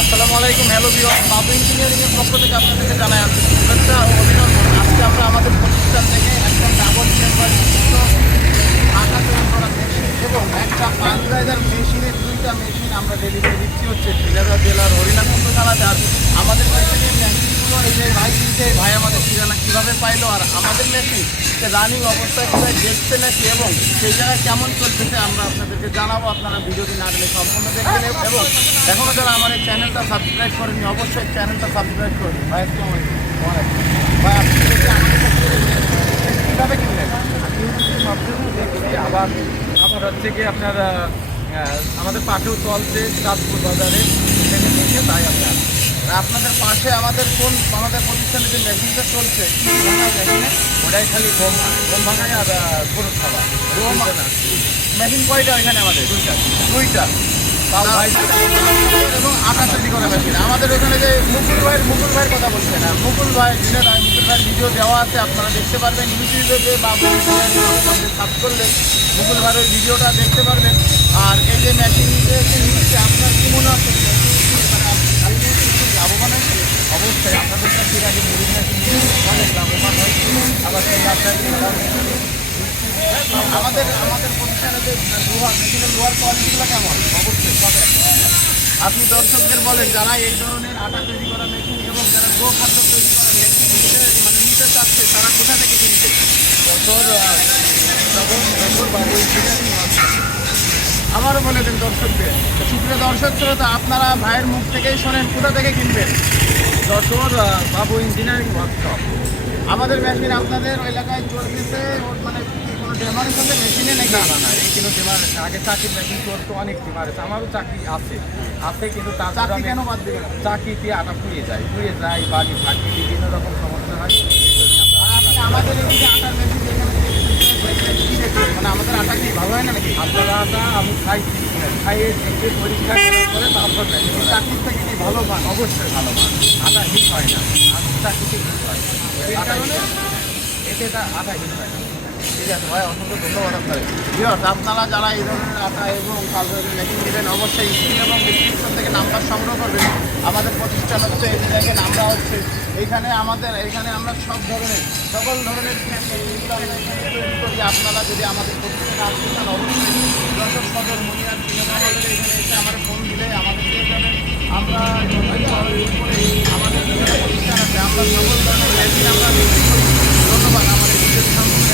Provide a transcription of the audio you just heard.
আসসালামু আলাইকুম, hello viewers. বাবু ইঞ্জিনিয়ারিংয়ের পক্ষ থেকে আপনাদেরকে জানাই আন্তরিক শুভেচ্ছা ও অভিনন্দন। আজকে আমরা আমাদের প্রতিষ্ঠান থেকে একটা ডাবল চেম্বার যুক্ত আটা তৈরি করা মেশিন এবং একটা পালরাইজার মেশিনের দুইটা মেশিন আমরা ডেলিভারি দিচ্ছি হচ্ছে ঝিনাইদহ জেলার হরিণাকুণ্ড থানাতে। আর আমাদের মেশিনের মেশিনগুলো এই যে ভাই দিচ্ছে, ভাই আমাদের ঠিকানা কীভাবে পাইলো আর আমাদের মেশিন রানিং অবস্থায় কীভাবে দেখছে নাকি এবং সেই জায়গায় কেমন চলতেছে আমরা আপনাদেরকে জানাবো। আপনারা ভিডিওটি না দিলে সম্পূর্ণ দেখবেন এবং এখনও যারা আমার এই চ্যানেলটা সাবস্ক্রাইব করেনি অবশ্যই চ্যানেলটা সাবস্ক্রাইব করবেন। ভাই আসসালামু আলাইকুম। ভাই আপনি দেখি আমাদের কাছে কীভাবে কিনলেন? আবার আবার হচ্ছে কি আপনার আমাদের পাশেও চলছে চাঁদপুর বাজারে এখানে নিয়ে তাই আপনার আপনাদের পাশে আমাদের প্রতিষ্ঠানে যে মেশিনটা চলছে ওটাই খালি গম ভাঙায় আর গরুর খাবার মেশিন কয়টা এখানে আমাদের? দুইটা তাও ভাই এবং আটা তৈরি করা মেশিন আমাদের ওখানে যে মুকুল ভাইয়ের কথা বলছেন। হ্যাঁ, মুকুল ভাইয়ের ভিডিও দেওয়া আছে, আপনারা দেখতে পারবেন ইউটিউবে যে বাবু সার্চ করলে মুকুল ভাইয়ের ওই ভিডিওটা দেখতে পারবেন। আর এই যে মেশিন নিচ্ছে আপনার কি মনে হচ্ছে লাভবান হয়েছে? অবশ্যই আপনাদের কাছে আগে মুড়ি মেশিন অনেক লাভবান হয়। আবার আমাদের প্রতিষ্ঠানে যে মেশিনের লোহার কোয়ালিটিগুলো কেমন? অবশ্যই পাবেন। আপনি দর্শকদের বলেন যারা এই ধরনের আটা তৈরি করা মেশিন এবং যারা গো খাদ্য তৈরি করা মেশিন নিতে চাচ্ছে তারা কোথা থেকে কিনছে? আমারও বলে দেন দর্শকদের। সুপ্রিয় দর্শক শ্রোতা, আপনারা ভাইয়ের মুখ থেকেই শোনেন কোথা থেকে কিনবেন। যশোর বাবু ইঞ্জিনিয়ারিং ওয়ার্কশপ। আমাদের মেশিন আপনাদের ওই এলাকায় চলতেছে মানে কোনো ডেমারের সাথে মেশিনে নাকি? না এই কিন্তু ডিমার আগে চাকরির মেশিন চলতো, অনেক ডিমার আছে, আমারও চাকরি আছে কিন্তু তার চাকরি কেন বাদ দেবেন? চাকরিতে আটা পুড়িয়ে যায় বাড়ি থাকি বিভিন্ন রকম সমস্যা হয়। আপনি আমাদের এদিকে আটার মেশিন মানে আমাদের আটা কি ভালো হয় না নাকি? আপনার আটা আমি খাইয়ে দেখে পরীক্ষা করার পরে তারপর মেশিন চাকরির থেকে কি ভালো মান? অবশ্যই ভালো মান। আটা হিট হয় না, আর চাকরিতে হিট হয়, এতে আটা হিট হয় না। ঠিক আছে ভাই, অসংখ্য ধন্যবাদ আপনাদের। আপনারা যারা এই ধরনের আটা এবং পালসারের মেশিন নেবেন অবশ্যই স্ক্রিন এবং ডিসক্রিপশন থেকে নাম্বার সংগ্রহ করবেন। আমাদের প্রতিষ্ঠান হচ্ছে এই যে দেখেন আমরা হচ্ছে এইখানে আমরা সকল ধরনের মেশিনগুলো আমরা এখানে তৈরি করি। আপনারা যদি আমাদের প্রতিষ্ঠানে আসতে চান অবশ্যই যশোর সদর মুনিয়ার সিনেমা হলের এখানে এসে আমার ফোন দিলে আমাদের পেয়ে যাবেন। আমরা আমাদের প্রতিষ্ঠান আছে, আমরা সকল ধরনের মেশিন আমরা বিক্রি করি। ধন্যবাদ। আমাদের ভিডিওটি সম্পূর্ণ